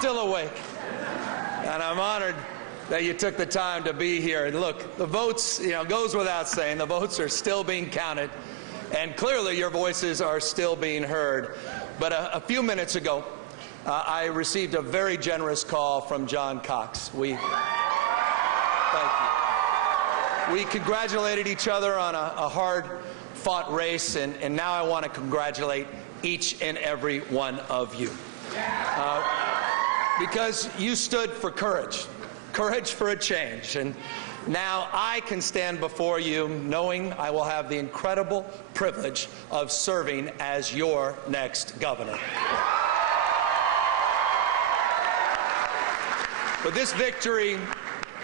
still awake. And I'm honored that you took the time to be here. And look, the votes, goes without saying, the votes are still being counted. And clearly your voices are still being heard. But a few minutes ago, I received a very generous call from John Cox. Thank you. We congratulated each other on a hard-fought race, and now I want to congratulate each and every one of you. Because you stood for courage for a change. And now I can stand before you knowing I will have the incredible privilege of serving as your next governor. But this victory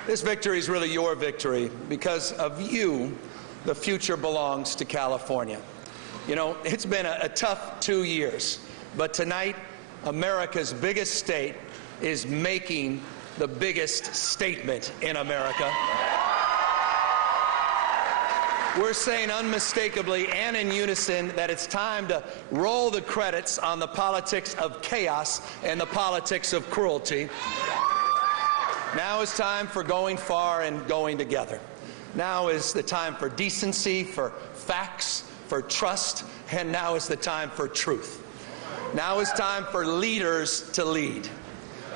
is really your victory. Because of you, the future belongs to California. It's been a tough 2 years, but tonight, America's biggest state is making the biggest statement in America. We're saying unmistakably and in unison that it's time to roll the credits on the politics of chaos and the politics of cruelty. Now is time for going far and going together. Now is the time for decency, for facts, for trust, and now is the time for truth. Now is time for leaders to lead.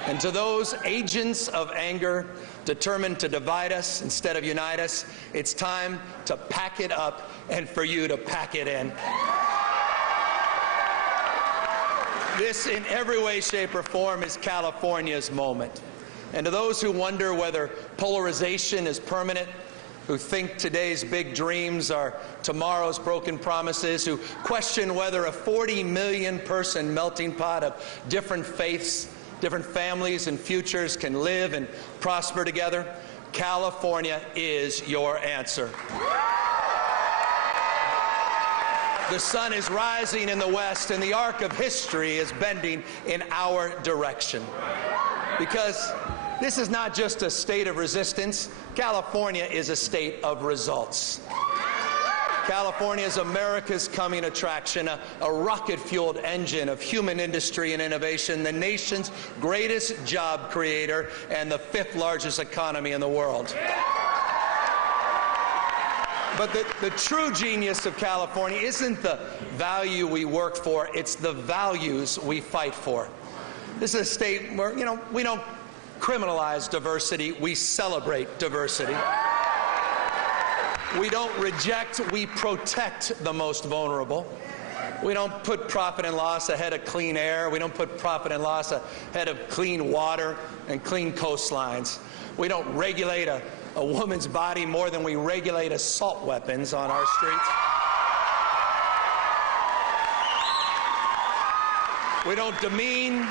And to those agents of anger determined to divide us instead of unite us, it's time to pack it up and for you to pack it in. This, in every way, shape, or form, is California's moment. And to those who wonder whether polarization is permanent, who think today's big dreams are tomorrow's broken promises, who question whether a 40 million person melting pot of different faiths, different families and futures can live and prosper together, California is your answer. The sun is rising in the west and the arc of history is bending in our direction. Because this is not just a state of resistance. California is a state of results. California is America's coming attraction, a rocket-fueled engine of human industry and innovation, the nation's greatest job creator, and the 5th largest economy in the world. But the true genius of California isn't the value we work for, it's the values we fight for. This is a state where, we don't criminalize diversity, we celebrate diversity. We don't reject, we protect the most vulnerable. We don't put profit and loss ahead of clean air. We don't put profit and loss ahead of clean water and clean coastlines. We don't regulate a woman's body more than we regulate assault weapons on our streets. We don't demean,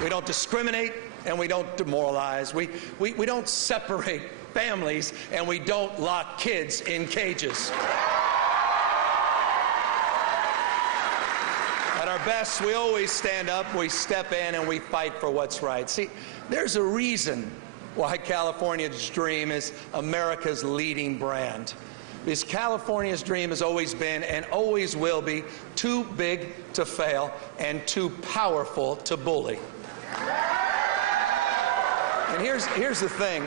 we don't discriminate, and we don't demoralize. We don't separate families, and we don't lock kids in cages. At our best, we always stand up, we step in, and we fight for what's right. See, there's a reason why California's dream is America's leading brand. Because California's dream has always been and always will be too big to fail and too powerful to bully. And here's the thing.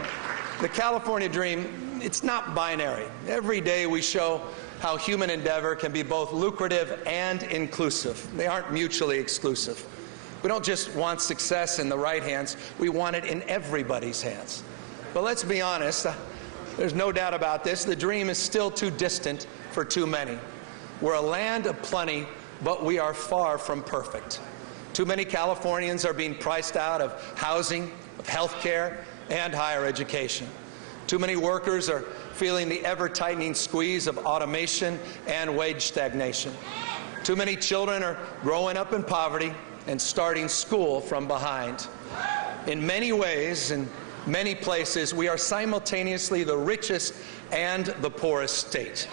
The California dream, it's not binary. Every day we show how human endeavor can be both lucrative and inclusive. They aren't mutually exclusive. We don't just want success in the right hands, we want it in everybody's hands. But let's be honest, there's no doubt about this, the dream is still too distant for too many. We're a land of plenty, but we are far from perfect. Too many Californians are being priced out of housing, of health care, and higher education. Too many workers are feeling the ever-tightening squeeze of automation and wage stagnation. Too many children are growing up in poverty and starting school from behind. In many ways, in many places, we are simultaneously the richest and the poorest state.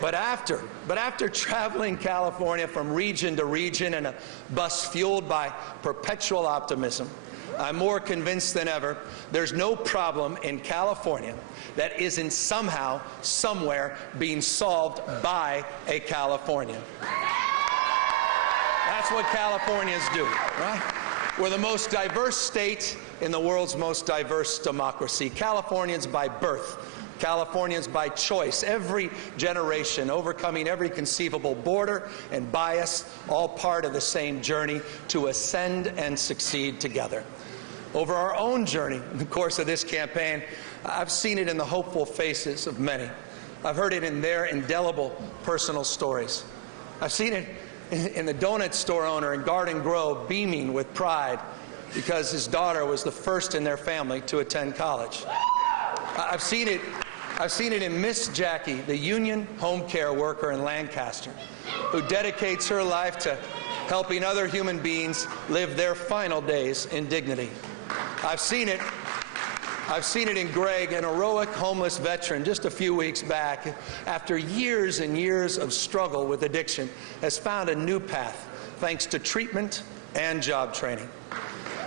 But after traveling California from region to region in a bus fueled by perpetual optimism, I'm more convinced than ever there's no problem in California that isn't somehow, somewhere being solved by a Californian. That's what Californians do, right? We're the most diverse state in the world's most diverse democracy. Californians by birth, Californians by choice, every generation, overcoming every conceivable border and bias, all part of the same journey to ascend and succeed together. Over our own journey, in the course of this campaign, I've seen it in the hopeful faces of many. I've heard it in their indelible personal stories. I've seen it in the donut store owner in Garden Grove beaming with pride because his daughter was the first in their family to attend college. I've seen it in Miss Jackie, the union home care worker in Lancaster, who dedicates her life to helping other human beings live their final days in dignity. I've seen it in Greg, an heroic homeless veteran just a few weeks back, after years and years of struggle with addiction, has found a new path thanks to treatment and job training.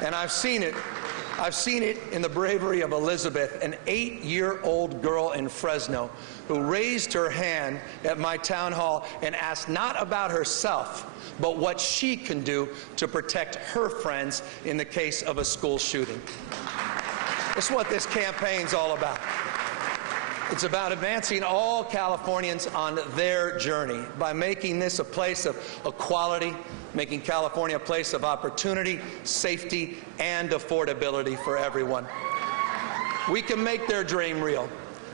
And I've seen it in the bravery of Elizabeth, an 8-year-old girl in Fresno who raised her hand at my town hall and asked not about herself, but what she can do to protect her friends in the case of a school shooting. That's what this campaign's all about. It's about advancing all Californians on their journey by making this a place of equality, making California a place of opportunity, safety, and affordability for everyone. We can make their dream real,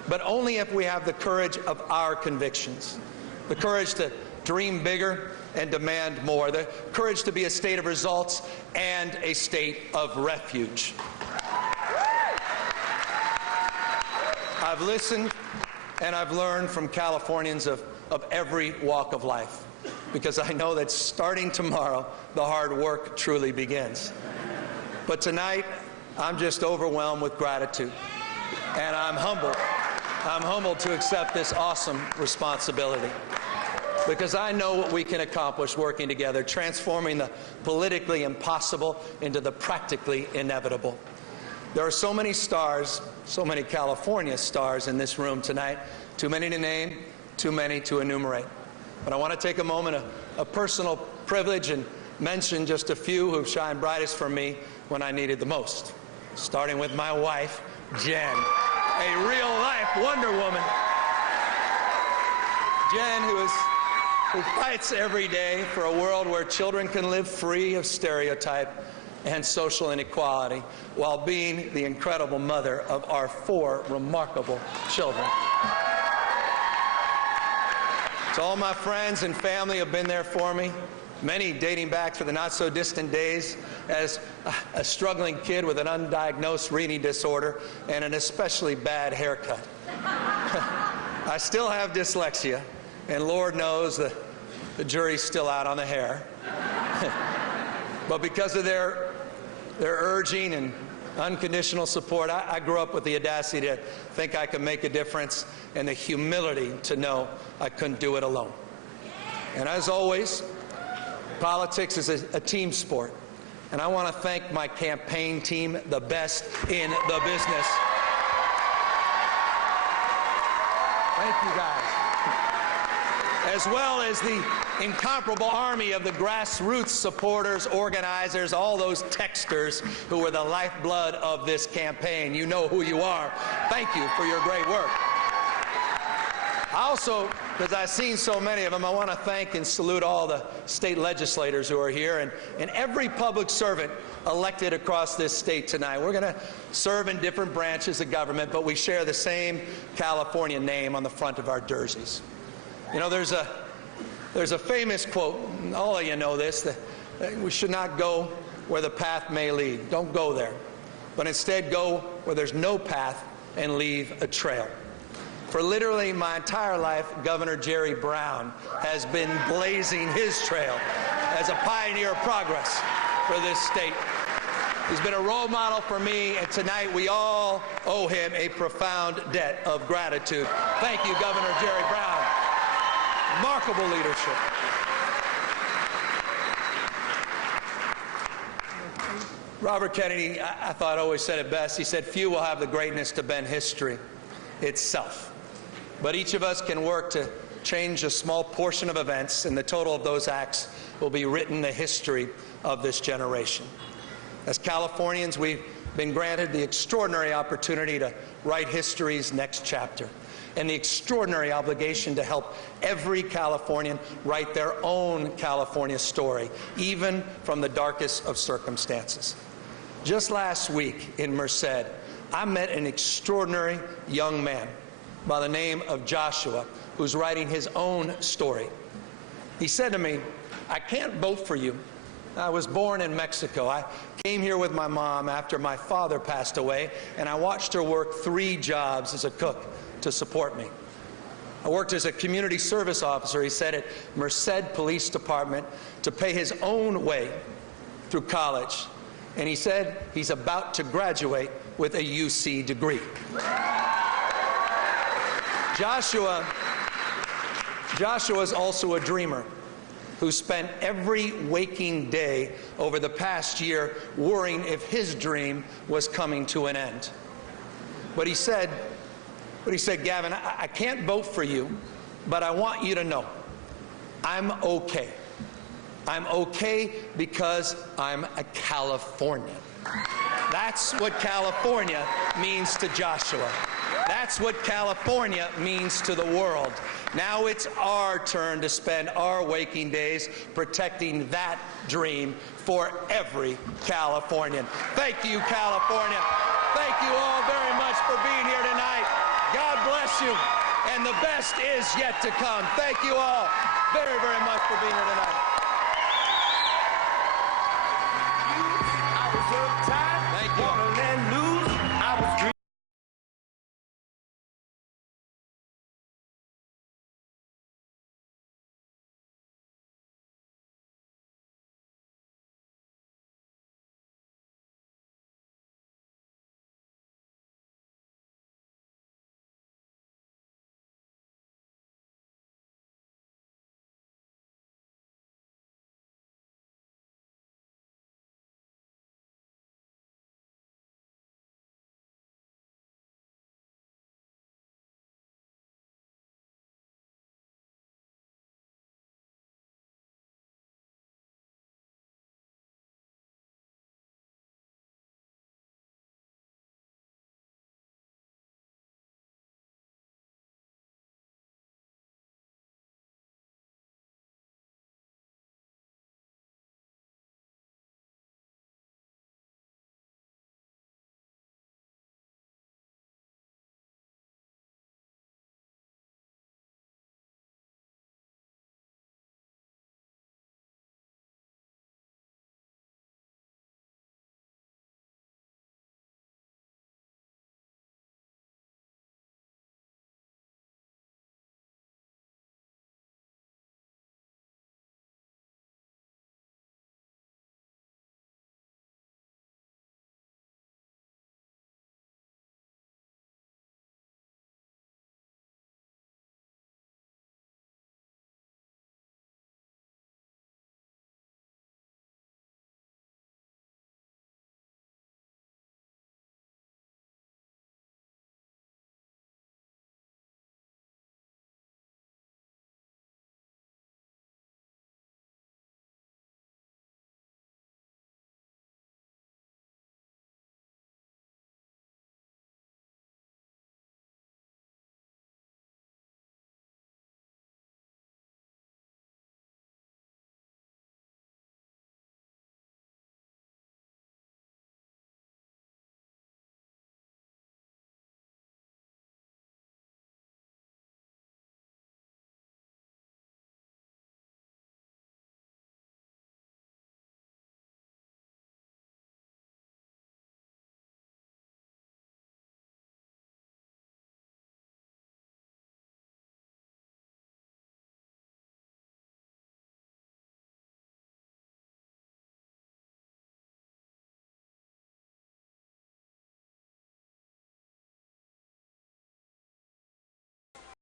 but only if we have the courage of our convictions, the courage to dream bigger and demand more, the courage to be a state of results and a state of refuge. I've listened and I've learned from Californians of every walk of life, because I know that starting tomorrow, the hard work truly begins. But tonight, I'm just overwhelmed with gratitude, and I'm humbled. I'm humbled to accept this awesome responsibility, because I know what we can accomplish working together, transforming the politically impossible into the practically inevitable. There are so many stars, so many California stars in this room tonight, too many to name, too many to enumerate. But I want to take a moment of personal privilege and mention just a few who've shined brightest for me when I needed the most. Starting with my wife, Jen, a real-life Wonder Woman. Jen, who fights every day for a world where children can live free of stereotype and social inequality while being the incredible mother of our 4 remarkable children. To all my friends and family who have been there for me, many dating back to the not-so-distant days as a struggling kid with an undiagnosed reading disorder and an especially bad haircut. I still have dyslexia, and Lord knows the jury's still out on the hair. But because of their urging and unconditional support, I grew up with the audacity to think I could make a difference and the humility to know I couldn't do it alone. And as always, politics is a team sport. And I want to thank my campaign team, the best in the business. Thank you guys. As well as the incomparable army of the grassroots supporters, organizers, all those texters who were the lifeblood of this campaign. You know who you are. Thank you for your great work. I also, because I've seen so many of them, I want to thank and salute all the state legislators who are here and every public servant elected across this state tonight. We're going to serve in different branches of government, but we share the same California name on the front of our jerseys. You know, there's a famous quote, all of you know this, that we should not go where the path may lead. Don't go there. But instead go where there's no path and leave a trail. For literally my entire life, Governor Jerry Brown has been blazing his trail as a pioneer of progress for this state. He's been a role model for me, and tonight we all owe him a profound debt of gratitude. Thank you, Governor Jerry Brown. Remarkable leadership. Robert Kennedy, I thought, always said it best. He said, few will have the greatness to bend history itself. But each of us can work to change a small portion of events, and the total of those acts will be written in the history of this generation. As Californians, we've been granted the extraordinary opportunity to write history's next chapter, and the extraordinary obligation to help every Californian write their own California story, even from the darkest of circumstances. Just last week in Merced, I met an extraordinary young man by the name of Joshua, who's writing his own story. He said to me, "I can't vote for you. I was born in Mexico. I came here with my mom after my father passed away, and I watched her work 3 jobs as a cook to support me. I worked as a community service officer," he said, "at Merced Police Department to pay his own way through college." And he said he's about to graduate with a UC degree. Joshua's also a dreamer who spent every waking day over the past year worrying if his dream was coming to an end. But he said, "Gavin, I can't vote for you, but I want you to know I'm okay. I'm okay because I'm a Californian." That's what California means to Joshua. That's what California means to the world. Now it's our turn to spend our waking days protecting that dream for every Californian. Thank you, California. Thank you all very much for being here tonight. God bless you. And the best is yet to come. Thank you all very, very much for being here tonight. Thank you.